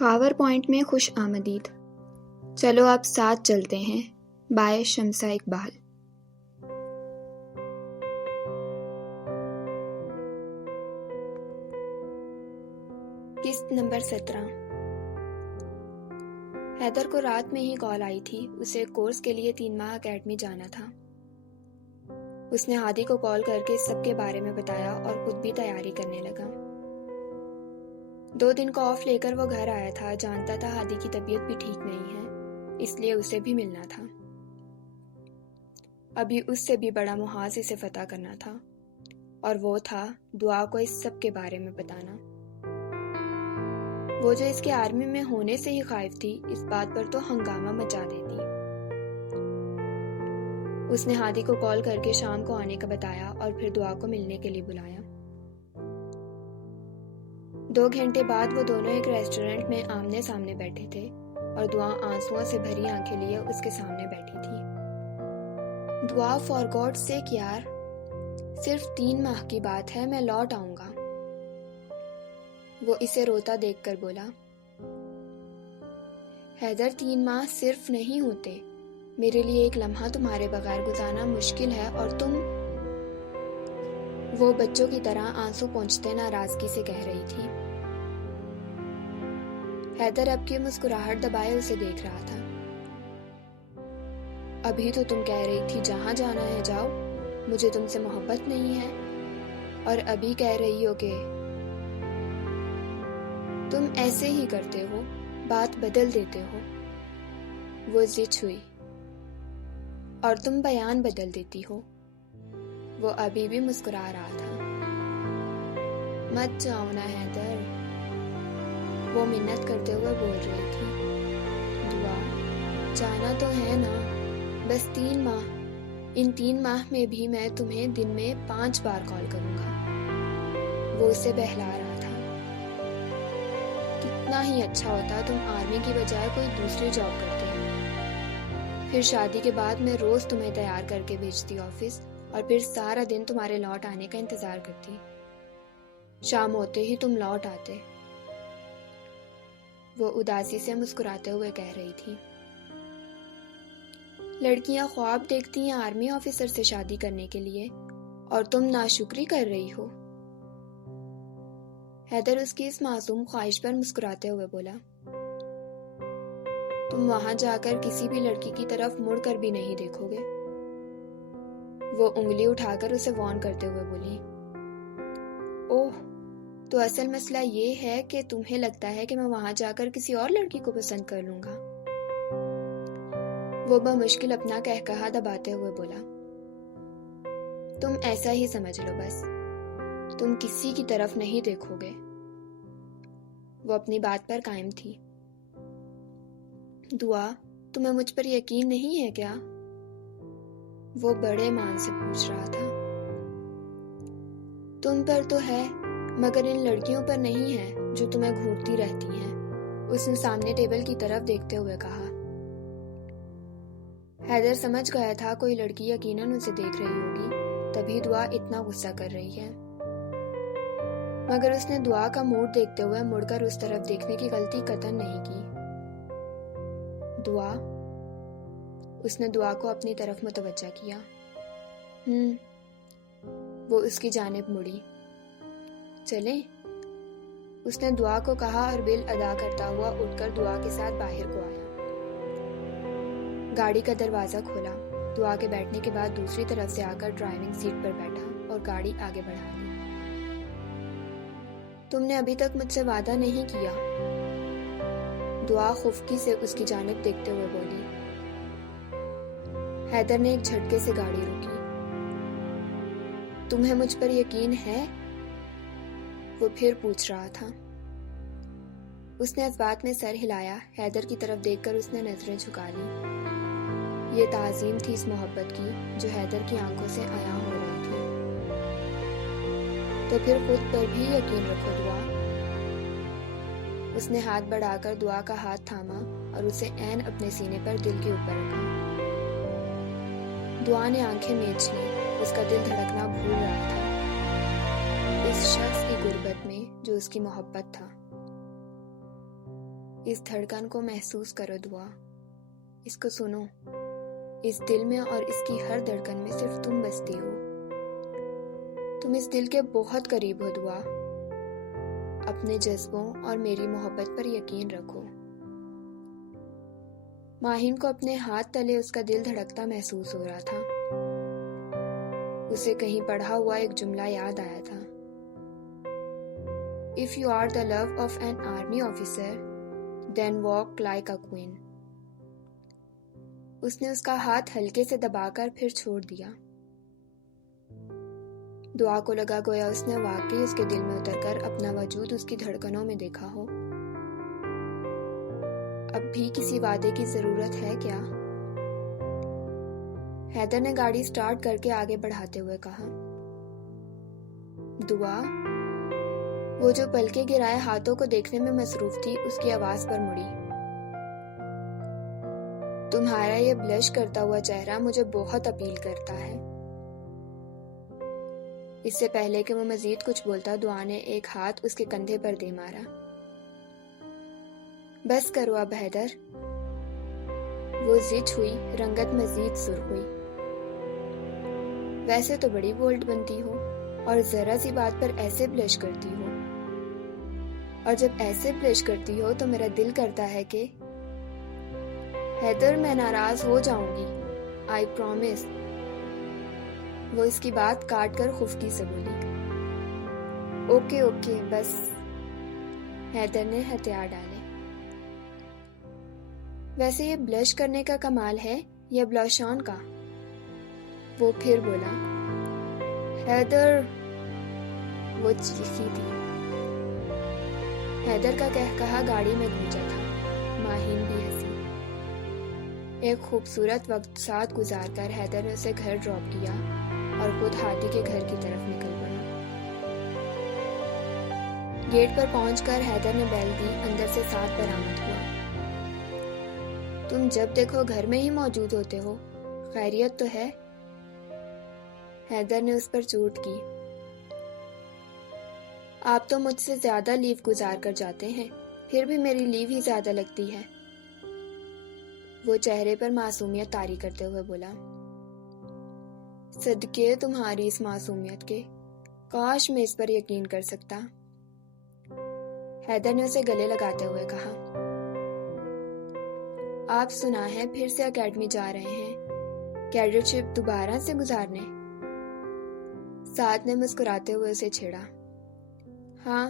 Khawar point میں خوش آمدید. چلو اب ساتھ چلتے ہیں. بائے شمسہ اقبال. قسط نمبر 17. حیدر کو رات میں ہی کال آئی تھی. اسے کورس کے لیے 3 ماہ اکیڈمی جانا تھا. اس نے ہادی کو کال کر کے سب کے بارے میں بتایا اور خود بھی تیاری کرنے لگا. 2 دن کا آف لے کر وہ گھر آیا تھا. جانتا تھا ہادی کی طبیعت بھی ٹھیک نہیں ہے، اس لیے اسے بھی ملنا تھا. ابھی اس سے بھی بڑا محاذ اسے فتح کرنا تھا، اور وہ تھا دعا کو اس سب کے بارے میں بتانا. وہ جو اس کے آرمی میں ہونے سے ہی خائف تھی، اس بات پر تو ہنگامہ مچا دیتی. اس نے ہادی کو کال کر کے شام کو آنے کا بتایا اور پھر دعا کو ملنے کے لیے بلایا. 2 گھنٹے بعد وہ دونوں ایک ریسٹورنٹ میں آمنے سامنے بیٹھے تھے اور دعا آنسوؤں سے بھری آنکھیں لیے اس کے سامنے بیٹھی تھی. دعا فار گاڈ سیک یار، صرف 3 ماہ کی بات ہے، میں لوٹ آؤں گا. وہ اسے روتا دیکھ کر بولا، حیدر 3 ماہ صرف نہیں ہوتے. میرے لیے ایک لمحہ تمہارے بغیر گزارنا مشکل ہے اور تم. وہ بچوں کی طرح آنسو پونچھتے ناراضگی سے کہہ رہی تھی. حیدر اب کی مسکراہٹ دبائے اسے دیکھ رہا تھا. ابھی تو تم کہہ رہی تھی جہاں جانا ہے جاؤ، مجھے تم سے محبت نہیں ہے، اور ابھی کہہ رہی ہو کہ تم ایسے ہی کرتے ہو، بات بدل دیتے ہو. وہ زچ ہوئی. اور تم بیان بدل دیتی ہو. وہ ابھی بھی مسکرا رہا تھا. مت جاؤ نا حیدر، وہ منت کرتے ہوئے بول رہی تھی. دعا، جانا تو ہے نا، بس 3 ماہ. ان 3 ماہ میں بھی میں تمہیں دن میں 5 بار کال کروں گا. وہ اسے بہلا رہا تھا. کتنا ہی اچھا ہوتا تم آرمی کی بجائے کوئی دوسری جاب کرتے ہیں. پھر شادی کے بعد میں روز تمہیں تیار کر کے بھیجتی آفس، اور پھر سارا دن تمہارے لوٹ آنے کا انتظار کرتی. شام ہوتے ہی تم لوٹ آتے. وہ اداسی سے مسکراتے ہوئے کہہ رہی تھی. لڑکیاں خواب دیکھتی ہیں آرمی آفیسر سے شادی کرنے کے لیے، اور تم ناشکری کر رہی ہو. حیدر اس کی اس معصوم خواہش پر مسکراتے ہوئے بولا، تم وہاں جا کر کسی بھی لڑکی کی طرف مڑ کر بھی نہیں دیکھو گے. وہ انگلی اٹھا کر اسے وارن کرتے ہوئے بولی، اوہ، تو اصل مسئلہ یہ ہے کہ تمہیں لگتا ہے کہ میں وہاں جا کر کسی اور لڑکی کو پسند کر لوں گا. وہ بمشکل اپنا قہقہا دباتے ہوئے بولا، تم ایسا ہی سمجھ لو، بس تم کسی کی طرف نہیں دیکھو گے. وہ اپنی بات پر قائم تھی. دعا، تمہیں مجھ پر یقین نہیں ہے کیا؟ وہ بڑے مان سے پوچھ رہا تھا. تم پر تو ہے، مگر ان لڑکیوں پر نہیں ہے جو تمہیں گھورتی رہتی ہیں. اس نے سامنے ٹیبل کی طرف دیکھتے ہوئے کہا. حیدر سمجھ گیا تھا کوئی لڑکی یقیناً اسے دیکھ رہی ہوگی، تبھی دعا اتنا غصہ کر رہی ہے. مگر اس نے دعا کا موڈ دیکھتے ہوئے مڑ کر اس طرف دیکھنے کی غلطی قطعاً نہیں کی. دعا، اس نے دعا کو اپنی طرف متوجہ کیا. وہ اس کی جانب مڑی. چلیں؟ اس نے دعا کو کہا اور بل ادا کرتا ہوا اٹھ کر دعا کے ساتھ باہر کو آیا. گاڑی کا دروازہ کھولا. دعا کے بیٹھنے کے بعد دوسری طرف سے آ کر ڈرائیونگ سیٹ پر بیٹھا اور گاڑی آگے بڑھا لی. تم نے ابھی تک مجھ سے وعدہ نہیں کیا. دعا خفکی سے اس کی جانب دیکھتے ہوئے بولی. حیدر نے ایک جھٹکے سے گاڑی روکی. تمہیں مجھ پر یقین ہے؟ وہ پھر پوچھ رہا تھا. اس نے اس بات میں سر ہلایا. حیدر کی طرف دیکھ کر اس نے نظریں جھکا لی. یہ تعظیم تھی اس محبت کی جو حیدر کی آنکھوں سے عیاں ہو رہی تھی. تو پھر خود پر بھی یقین رکھو دعا. اس نے ہاتھ بڑھا کر دعا کا ہاتھ تھاما اور اسے عین اپنے سینے پر دل کے اوپر رکھا. دعا نے آنکھیں میچ لی. اس کا دل دھڑکنا بھول رہا تھا اس شخص کی غربت میں جو اس کی محبت تھا. اس دھڑکن کو محسوس کرو دعا، اس کو سنو، اس دل میں اور اس کی ہر دھڑکن میں صرف تم بستی ہو، تم اس دل کے بہت قریب ہو دعا، اپنے جذبوں اور میری محبت پر یقین رکھو۔ ماہین کو اپنے ہاتھ تلے اس کا دل دھڑکتا محسوس ہو رہا تھا، اسے کہیں پڑھا ہوا ایک جملہ یاد آیا تھا، If you are the love of an army officer, then walk like a queen۔ اس نے اس کا ہاتھ ہلکے سے دبا کر پھر چھوڑ دیا۔ دعا کو لگا گویا اس نے واقعی اس کے دل میں اتر کر اپنا وجود اس کی دھڑکنوں میں دیکھا ہو۔ اب بھی کسی وعدے کی ضرورت ہے کیا؟ حیدر نے گاڑی سٹارٹ کر کے آگے بڑھاتے ہوئے کہا۔ دعا، وہ جو پلکیں گرائے ہاتھوں کو دیکھنے میں مصروف تھی، اس کی آواز پر مڑی۔ تمہارا یہ بلش کرتا ہوا چہرہ مجھے بہت اپیل کرتا ہے۔ اس سے پہلے کہ وہ مزید کچھ بولتا، دعا نے ایک ہاتھ اس کے کندھے پر دے مارا۔ بس کرو اب حیدر۔ وہ زچ ہوئی، رنگت مزید سرخ ہوئی۔ ویسے تو بڑی بولڈ بنتی ہو اور ذرا سی بات پر ایسے بلش کرتی ہو، اور جب ایسے بلش کرتی ہو تو میرا دل کرتا ہے کہ حیدر، میں ناراض ہو جاؤں گی، آئی پرومس۔ وہ اس کی بات کاٹ کر خفکی سے بولی۔ اوکے اوکے بس، حیدر نے ہتھیار ڈالے۔ ویسے یہ بلش کرنے کا کمال ہے یا بلاش آن کا؟ وہ پھر بولا۔ حیدر، وہ چیخی تھی۔ حیدر کا کہا گاڑی میں گونجا تھا، ماہین بھی ہنسی۔ ایک خوبصورت وقت ساتھ گزار کر حیدر نے اسے گھر ڈراپ کیا اور خود ہادی کے گھر کی طرف نکل پڑا۔ گیٹ پر پہنچ کر حیدر نے بیل دی، اندر سے ساتھ برآمد ہوا۔ تم جب دیکھو گھر میں ہی موجود ہوتے ہو، خیریت تو ہے؟ حیدر نے اس پر چوٹ کی۔ آپ تو مجھ سے زیادہ لیو گزار کر جاتے ہیں، پھر بھی میری لیو ہی زیادہ لگتی ہے۔ وہ چہرے پر معصومیت طاری کرتے ہوئے بولا۔ صدقے تمہاری اس معصومیت کے، کاش میں اس پر یقین کر سکتا۔ حیدر نے اسے گلے لگاتے ہوئے کہا۔ آپ سنا ہے پھر سے اکیڈمی جا رہے ہیں، کیڈٹ شپ دوبارہ سے گزارنے؟ سعد نے مسکراتے ہوئے اسے چھیڑا۔ ہاں،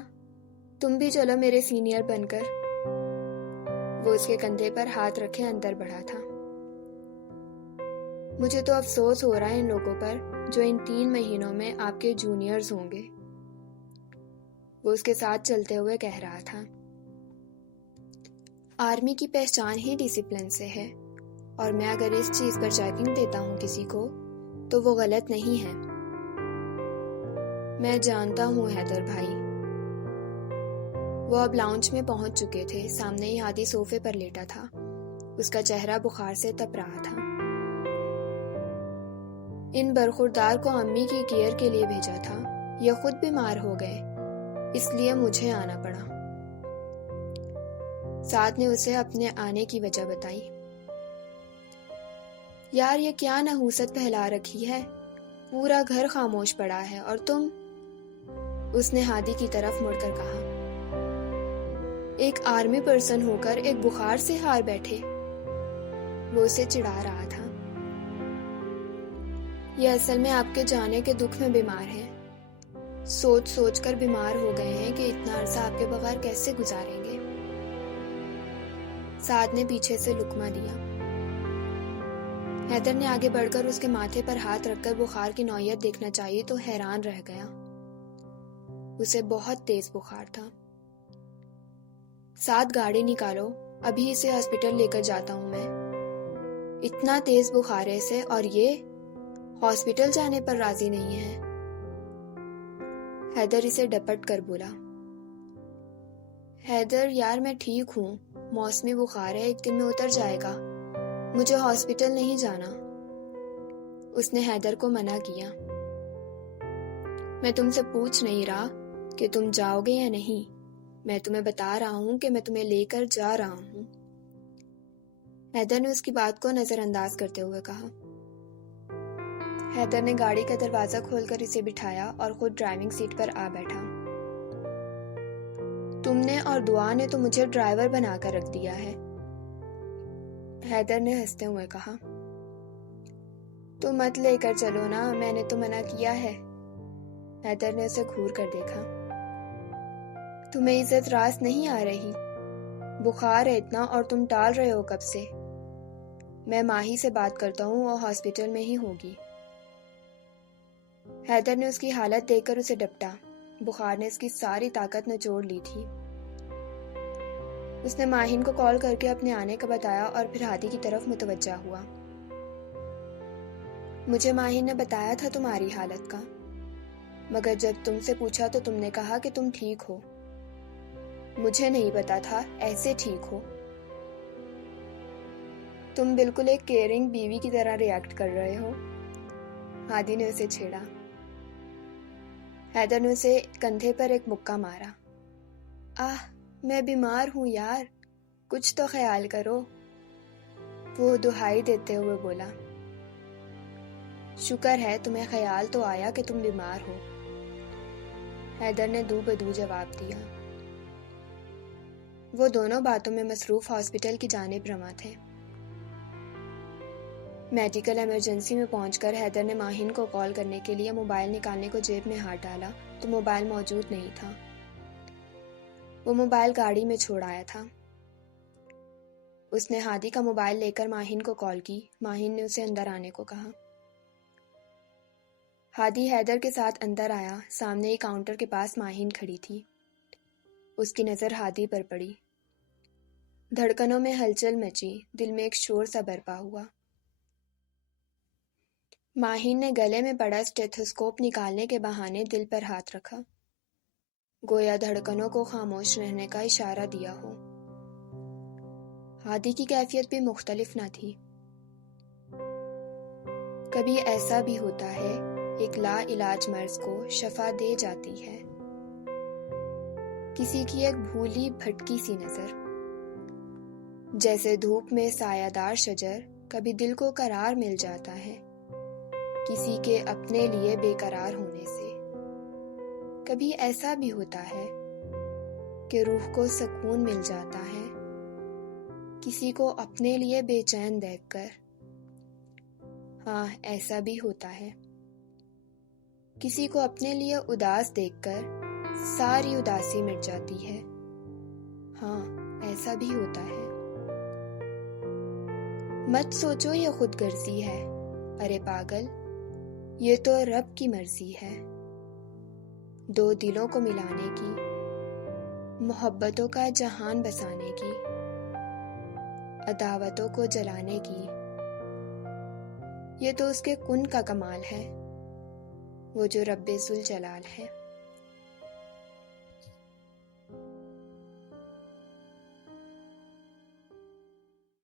تم بھی چلو میرے سینئر بن کر۔ وہ اس کے کندھے پر ہاتھ رکھے اندر بڑھا تھا۔ مجھے تو افسوس ہو رہا ہے ان لوگوں پر جو ان 3 مہینوں میں آپ کے جونیئرز ہوں گے، وہ اس کے ساتھ چلتے ہوئے کہہ رہا تھا۔ آرمی کی پہچان ہی ڈسپلن سے ہے، اور میں اگر اس چیز پر چیکنگ دیتا ہوں کسی کو تو وہ غلط نہیں ہے۔ میں جانتا ہوں حیدر بھائی۔ وہ اب لاؤنج میں پہنچ چکے تھے، سامنے ہی ہادی صوفے پر لیٹا تھا، اس کا چہرہ بخار سے تپ رہا تھا۔ ان برخوردار کو امی کی کیئر کے لیے بھیجا تھا، یہ خود بیمار ہو گئے، اس لیے مجھے آنا پڑا۔ سعد نے اسے اپنے آنے کی وجہ بتائی۔ یار یہ کیا نحوست پھیلا رکھی ہے، پورا گھر خاموش پڑا ہے اور تم، اس نے ہادی کی طرف مڑ کر کہا۔ ایک آرمی پرسن ہو کر ایک بخار سے ہار بیٹھے۔ وہ اسے چڑھا رہا تھا۔ یہ اصل میں آپ کے جانے کے دکھ میں بیمار ہے، سوچ سوچ کر بیمار ہو گئے ہیں کہ اتنا عرصہ آپ کے بغیر کیسے گزاریں گے۔ سعد نے پیچھے سے لقمہ دیا۔ حیدر نے آگے بڑھ کر اس کے ماتھے پر ہاتھ رکھ کر بخار کی نوعیت دیکھنا چاہیے تو حیران رہ گیا۔ اسے بہت تیز بخار تھا۔ سعد گاڑی نکالو، ابھی اسے ہاسپٹل لے کر جاتا ہوں میں۔ اتنا تیز بخار ہے اسے، اور یہ ہاسپٹل جانے پر راضی نہیں ہے۔ حیدر اسے ڈپٹ کر بولا۔ حیدر یار میں ٹھیک ہوں، موسمی بخار ہے، ایک دن میں اتر جائے گا، مجھے ہاسپٹل نہیں جانا۔ اس نے حیدر کو منع کیا۔ میں تم سے پوچھ نہیں رہا کہ تم جاؤ گے یا نہیں، میں تمہیں بتا رہا ہوں کہ میں تمہیں لے کر جا رہا ہوں۔ حیدر نے اس کی بات کو نظر انداز کرتے ہوئے کہا۔ حیدر نے گاڑی کا دروازہ کھول کر اسے بٹھایا اور خود ڈرائیونگ سیٹ پر آ بیٹھا۔ تم نے اور دعا نے تو مجھے ڈرائیور بنا کر رکھ دیا ہے، حیدر نے ہنستے ہوئے کہا۔ تو مت لے کر چلو نا، میں نے تو منع کیا ہے۔ حیدر نے اسے گھور کر دیکھا۔ تمہیں عزت راست نہیں آ رہی؟ بخار ہے اتنا اور تم ٹال رہے ہو کب سے۔ میں ماہی سے بات کرتا ہوں، وہ ہاسپٹل میں ہی ہوگی۔ حیدر نے اس کی حالت دیکھ کر اسے ڈپٹا۔ بخار نے اس کی ساری طاقت نچوڑ لی تھی۔ اس نے ماہین کو کال کر کے اپنے آنے کا بتایا اور پھر ہادی کی طرف متوجہ ہوا۔ مجھے ماہین نے بتایا تھا تمہاری حالت کا، مگر جب تم سے پوچھا تو تم نے کہا کہ تم ٹھیک ہو۔ مجھے نہیں پتا تھا ایسے ٹھیک ہو۔ تم بالکل ایک کیئرنگ بیوی کی طرح ریئیکٹ کر رہے ہو، ہادی نے اسے چھیڑا۔ حیدر نے اسے کندھے پر ایک مکہ مارا۔ میں بیمار ہوں یار، کچھ تو خیال کرو، وہ دہائی دیتے ہوئے بولا۔ شکر ہے تمہیں خیال تو آیا کہ تم بیمار ہو، حیدر نے دو بدو جواب دیا۔ وہ دونوں باتوں میں مصروف ہاسپٹل کی جانب رواں تھے۔ میڈیکل ایمرجنسی میں پہنچ کر حیدر نے ماہین کو کال کرنے کے لیے موبائل نکالنے کو جیب میں ہاتھ ڈالا تو موبائل موجود نہیں تھا۔ وہ موبائل گاڑی میں چھوڑ آیا تھا۔ اس نے ہادی کا موبائل لے کر ماہین کو کال کی۔ ماہین نے اسے اندر آنے کو کہا۔ ہادی حیدر کے ساتھ اندر آیا۔ سامنے ہی کاؤنٹر کے پاس ماہین کھڑی تھی۔ اس کی نظر ہادی پر پڑی۔ دھڑکنوں میں ہلچل مچی، دل میں ایک شور سا برپا ہوا۔ ماہین نے گلے میں پڑا اسٹیتھوسکوپ نکالنے کے بہانے دل پر ہاتھ رکھا، گویا دھڑکنوں کو خاموش رہنے کا اشارہ دیا ہو۔ ہادی کی کیفیت بھی مختلف نہ تھی۔ کبھی ایسا بھی ہوتا ہے، ایک لا علاج مرض کو شفا دے جاتی ہے۔ کسی کی ایک بھولی بھٹکی سی نظر، جیسے دھوپ میں سایہ دار شجر، کبھی دل کو قرار مل جاتا ہے کسی کے اپنے لیے بے قرار ہونے سے۔ کبھی ایسا بھی ہوتا ہے کہ روح کو سکون مل جاتا ہے کسی کو اپنے لیے بے چین دیکھ کر۔ ہاں، ایسا بھی ہوتا ہے کسی کو اپنے لیے اداس دیکھ کر ساری اداسی مٹ جاتی ہے۔ ہاں، ایسا بھی ہوتا ہے۔ مت سوچو یہ خود غرضی ہے، ارے پاگل، یہ تو رب کی مرضی ہے، دو دلوں کو ملانے کی، محبتوں کا جہان بسانے کی، عداوتوں کو جلانے کی۔ یہ تو اس کے کن کا کمال ہے، وہ جو رب ذوالجلال ہے۔